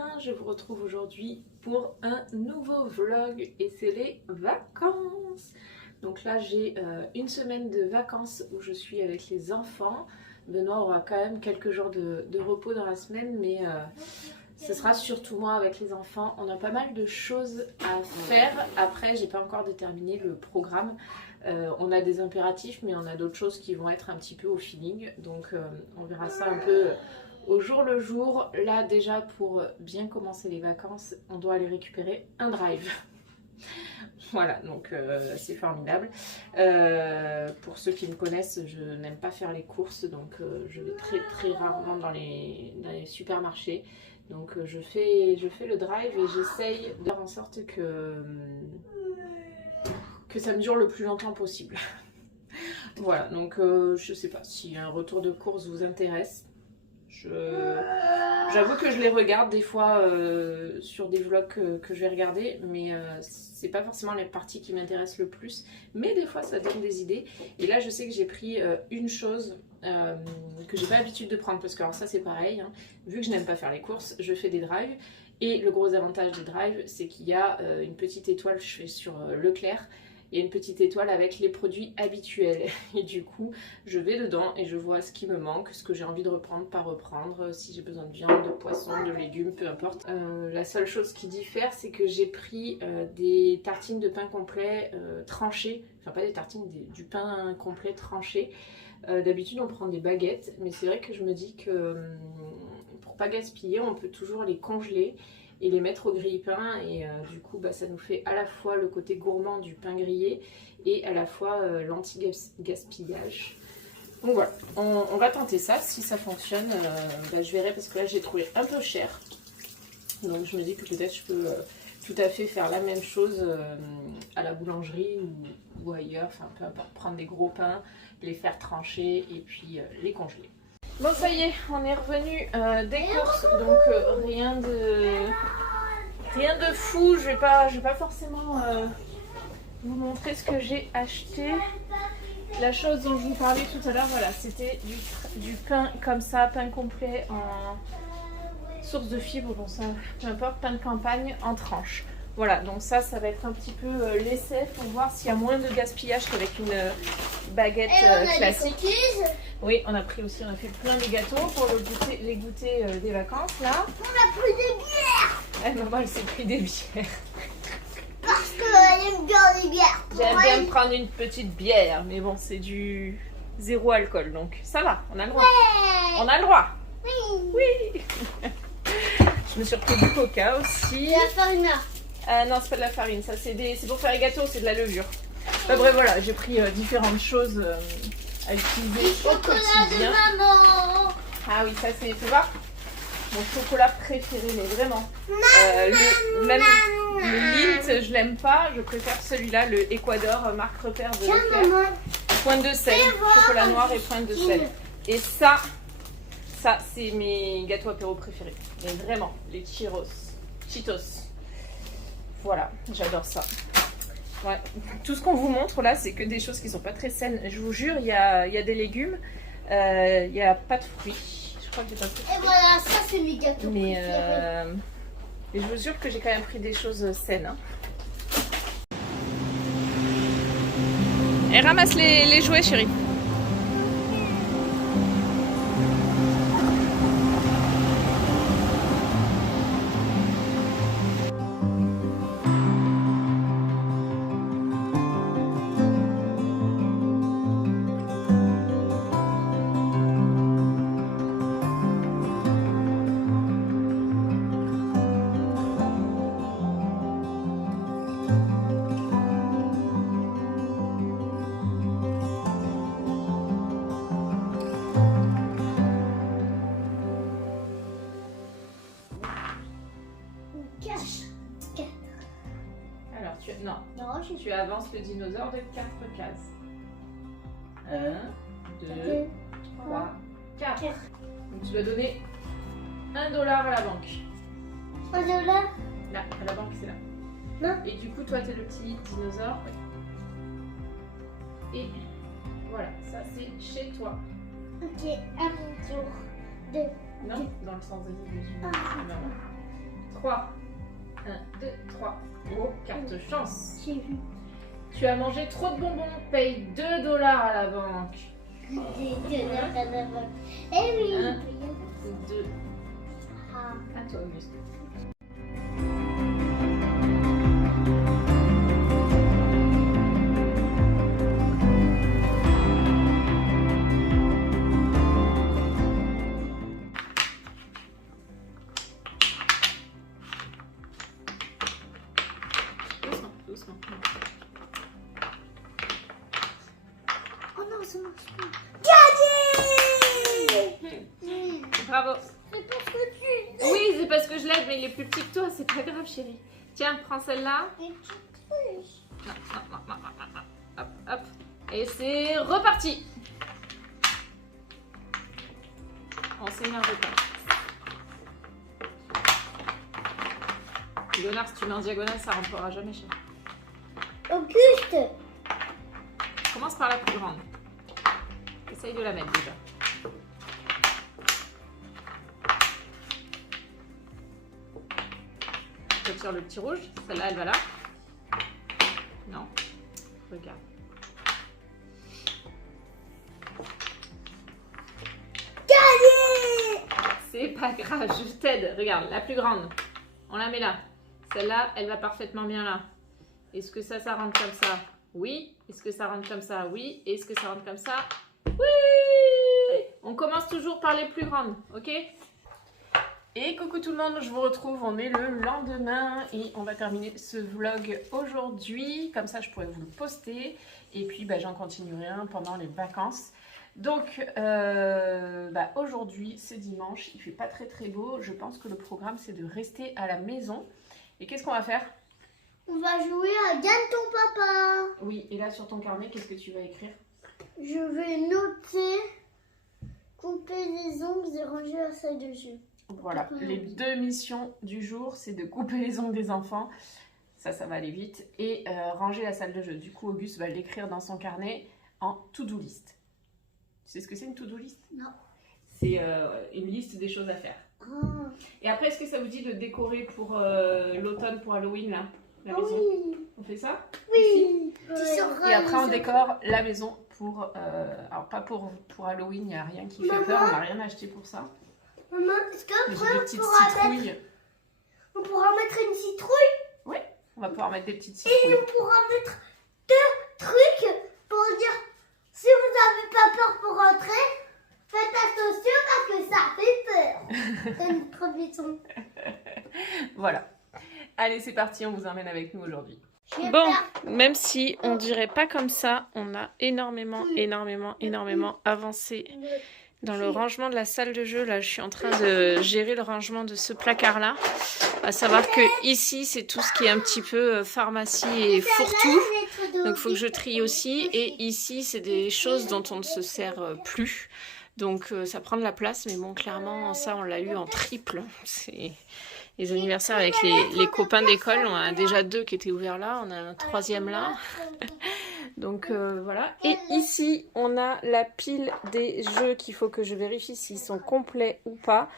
bien, je vous retrouve aujourd'hui pour un nouveau vlog et c'est les vacances. Donc là j'ai une semaine de vacances où je suis avec les enfants. Benoît aura quand même quelques jours de repos dans la semaine, mais ce sera surtout moi avec les enfants. On a pas mal de choses à faire. Après, j'ai pas encore déterminé le programme. On a des impératifs, mais on a d'autres choses qui vont être un petit peu au feeling. Donc on verra ça un peu au jour le jour. Là déjà, pour bien commencer les vacances, on doit aller récupérer un drive. Voilà, donc c'est formidable. Pour ceux qui me connaissent, je n'aime pas faire les courses, donc je vais très rarement dans les supermarchés. Donc je fais le drive et j'essaye de faire en sorte que ça me dure le plus longtemps possible. Voilà, donc je sais pas si un retour de course vous intéresse. J'avoue que je les regarde des fois sur des vlogs que je vais regarder, mais c'est pas forcément les parties qui m'intéressent le plus, mais des fois ça donne des idées. Et là je sais que j'ai pris une chose que j'ai pas l'habitude de prendre, parce que alors ça c'est pareil, hein, vu que je n'aime pas faire les courses, je fais des drives, et le gros avantage des drives c'est qu'il y a une petite étoile, je fais sur Leclerc. Il y a une petite étoile avec les produits habituels et du coup je vais dedans et je vois ce qui me manque, ce que j'ai envie de reprendre, pas reprendre, si j'ai besoin de viande, de poisson, de légumes, peu importe. La seule chose qui diffère, c'est que j'ai pris des tartines de pain complet tranchées, enfin pas des tartines, du pain complet tranché. D'habitude on prend des baguettes, mais c'est vrai que je me dis que pour pas gaspiller on peut toujours les congeler et les mettre au grille-pain, et du coup bah, ça nous fait à la fois le côté gourmand du pain grillé et à la fois l'anti-gaspillage. Donc voilà, on va tenter ça. Si ça fonctionne, bah, je verrai, parce que là j'ai trouvé un peu cher, donc je me dis que peut-être je peux tout à fait faire la même chose à la boulangerie ou ailleurs, enfin peu importe, prendre des gros pains, les faire trancher et puis les congeler. Bon, ça y est, on est revenu des courses, donc rien de fou. Je vais pas forcément vous montrer ce que j'ai acheté. La chose dont je vous parlais tout à l'heure, voilà, c'était du pain comme ça, pain complet en source de fibres, bon ça, peu importe, pain de campagne en tranches. Voilà, donc ça va être un petit peu l'essai pour voir s'il y a moins de gaspillage qu'avec une baguette classique. Oui, on a fait plein de gâteaux pour les goûter des vacances là. On a pris des bières. Maman, elle s'est pris des bières. Parce qu'elle aime bien les bières. J'aime bien me prendre une petite bière, mais bon, c'est du zéro alcool, donc ça va, on a le droit. Ouais. On a le droit. Oui. Oui. Je me suis repris du coca aussi. Et la farine. Non, c'est pas de la farine, ça c'est pour faire les gâteaux, c'est de la levure. Enfin, bref, voilà, j'ai pris différentes choses à utiliser au quotidien. Maman. Ah oui, ça c'est, tu vois, mon chocolat préféré, mais vraiment. Même le Lindt, je l'aime pas, je préfère celui-là, le Ecuador, marque repère de Leclerc. Pointe de sel, chocolat noir et pointe de sel. Et ça c'est mes gâteaux apéro préférés. Mais vraiment, les Cheetos. Voilà, j'adore ça. Ouais. Tout ce qu'on vous montre là, c'est que des choses qui sont pas très saines. Je vous jure, il y a des légumes, il n'y a pas de fruits. Je crois que j'ai pas de fruits. Et voilà, ça c'est mes gâteaux. Mais je vous jure que j'ai quand même pris des choses saines. Hein. Et ramasse les jouets, chérie. Alors, tu avances le dinosaure de 4 cases. 1, 2, 3, 4. Donc tu dois donner $1 à la banque. $1? Là, à la banque c'est là. Non. Et du coup toi t'es le petit dinosaure. Et voilà, ça c'est chez toi. Ok, à mon tour. 2. Non, dans le sens de dinosaure. crois. 1, 2, 3. Oh, carte chance. J'ai vu. Tu as mangé trop de bonbons, paye 2 $ à la banque. Eh oui. 1, 2. Ah. À toi, Auguste. Doucement. Oh non, ça marche pas. Gagné. Bravo. C'est parce que tu... Oui, c'est parce que je l'aide, mais il est plus petit que toi, c'est pas grave, chérie. Tiens, prends celle-là. Et tu triches. Non. Hop, hop. Et c'est reparti. On s'énerve pas. Léonard, si tu mets en diagonale, ça rentrera jamais, chérie. Auguste. Commence par la plus grande. Essaye de la mettre déjà. Retire le petit rouge. Celle-là, elle va là. Non. Regarde. Gagné. C'est pas grave, je t'aide. Regarde, la plus grande. On la met là. Celle-là, elle va parfaitement bien là. Est-ce que ça rentre comme ça? Oui. Est-ce que ça rentre comme ça? Oui. Est-ce que ça rentre comme ça? Oui. On commence toujours par les plus grandes, ok? Et coucou tout le monde, je vous retrouve, on est le lendemain et on va terminer ce vlog aujourd'hui. Comme ça, je pourrais vous le poster et puis j'en continuerai un pendant les vacances. Donc aujourd'hui, c'est dimanche, il fait pas très beau. Je pense que le programme, c'est de rester à la maison. Et qu'est-ce qu'on va faire? On va jouer à Gagne ton papa. Oui, et là sur ton carnet, qu'est-ce que tu vas écrire? Je vais noter, couper les ongles et ranger la salle de jeu. Voilà, les 2 missions du jour, c'est de couper les ongles des enfants. Ça va aller vite. Et ranger la salle de jeu. Du coup, Auguste va l'écrire dans son carnet en to-do list. Tu sais ce que c'est une to-do list? Non. C'est une liste des choses à faire. Oh. Et après, est-ce que ça vous dit de décorer pour l'automne, pour Halloween, là, la maison? Oui. On fait ça? Oui. Et après, on décore la maison pour... alors, pas pour Halloween, il n'y a rien qui fait peur. On n'a rien acheté pour ça. Maman, est-ce Mais j'ai qu'après des petites citrouilles. on pourra mettre une citrouille Oui, on va pouvoir mettre des petites et citrouilles. on pourra mettre 2 trucs pour dire si vous n'avez pas peur pour rentrer, faites attention parce que ça fait peur. C'est notre maison. Voilà. Allez, c'est parti, on vous emmène avec nous aujourd'hui. J'ai Bon, peur. même si on dirait pas comme ça, on a énormément avancé dans le rangement de la salle de jeu. Là, je suis en train de gérer le rangement de ce placard-là. À savoir que ici, c'est tout ce qui est un petit peu pharmacie et fourre-tout. Donc, il faut que je trie aussi. Et ici, c'est des choses dont on ne se sert plus. Donc, ça prend de la place. Mais bon, clairement, ça, on l'a eu en triple. C'est les anniversaires avec les copains d'école. On en a déjà 2 qui étaient ouverts là. On a un 3e là. Donc voilà. Et ici, on a la pile des jeux qu'il faut que je vérifie s'ils sont complets ou pas.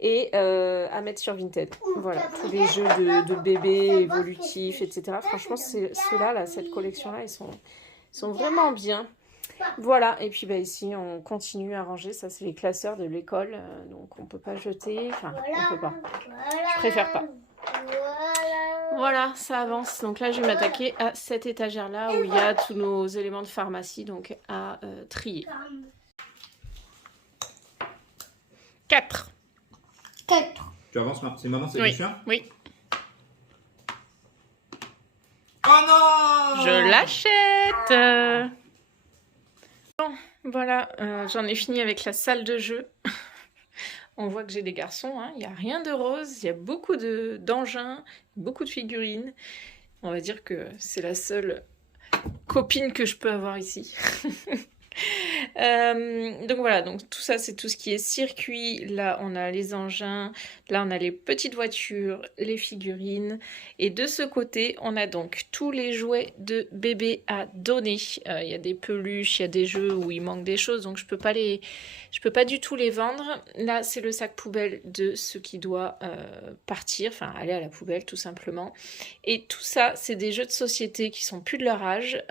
Et à mettre sur Vinted. Voilà, tous les jeux de bébés, évolutifs, etc. Franchement, ceux-là, là, cette collection-là, ils sont vraiment bien. Voilà, et puis ici, on continue à ranger. Ça, c'est les classeurs de l'école. Donc, on ne peut pas jeter. Enfin, on peut pas. Je préfère pas. Voilà, ça avance. Donc là, je vais m'attaquer à cette étagère-là où il y a tous nos éléments de pharmacie donc à trier. 4. Tu avances, c'est maman, c'est Oui, le chien? oui. Oh non! Je l'achète. Bon, voilà, j'en ai fini avec la salle de jeu. On voit que j'ai des garçons, hein. Il n'y a rien de rose, il y a beaucoup d'engins, beaucoup de figurines. On va dire que c'est la seule copine que je peux avoir ici. Donc voilà, donc tout ça c'est tout ce qui est circuit. Là on a les engins, là on a les petites voitures, les figurines. Et de ce côté on a donc tous les jouets de bébé à donner. Il y a des peluches, il y a des jeux où il manque des choses, donc je peux pas du tout les vendre. Là c'est le sac poubelle de ce qui doit partir, enfin aller à la poubelle tout simplement. Et tout ça c'est des jeux de société qui sont plus de leur âge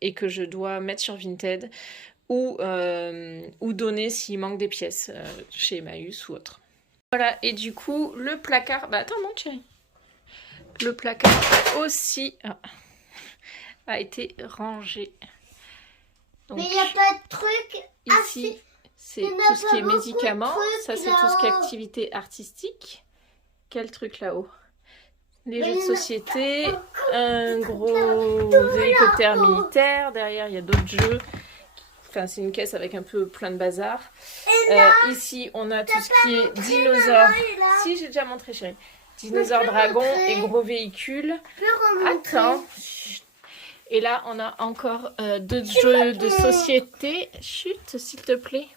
et que je dois mettre sur Vinted ou donner s'il manque des pièces chez Emmaüs ou autre. Voilà, et du coup le placard, bah attends mon chéri, le placard aussi a été rangé. Donc, mais il n'y a pas de truc ici c'est tout ce qui est médicaments, ça c'est tout ce qui est activité artistique. Quel truc là-haut? Les jeux de société, un gros hélicoptère militaire, derrière il y a d'autres jeux. Enfin, c'est une caisse avec un peu plein de bazar. Ici, on a tout ce qui est dinosaures. Si, j'ai déjà montré, chérie. Dinosaures, dragons et gros véhicules. Attends. Et là, on a encore d'autres jeux de société. Chut, s'il te plaît.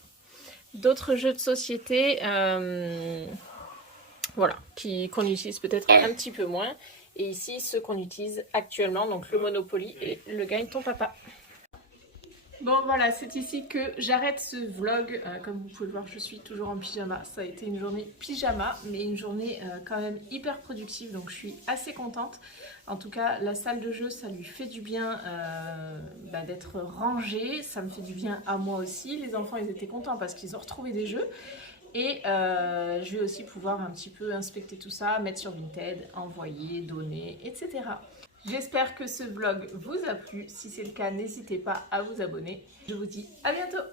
D'autres jeux de société. Voilà, qu'on utilise peut-être un petit peu moins. Et ici, ceux qu'on utilise actuellement, donc le Monopoly et le Gagne ton papa. Bon voilà, c'est ici que j'arrête ce vlog. Comme vous pouvez le voir, je suis toujours en pyjama. Ça a été une journée pyjama, mais une journée quand même hyper productive, donc je suis assez contente. En tout cas, la salle de jeu, ça lui fait du bien d'être rangée. Ça me fait du bien à moi aussi. Les enfants, ils étaient contents parce qu'ils ont retrouvé des jeux. Et je vais aussi pouvoir un petit peu inspecter tout ça, mettre sur Vinted, envoyer, donner, etc. J'espère que ce vlog vous a plu. Si c'est le cas, n'hésitez pas à vous abonner. Je vous dis à bientôt!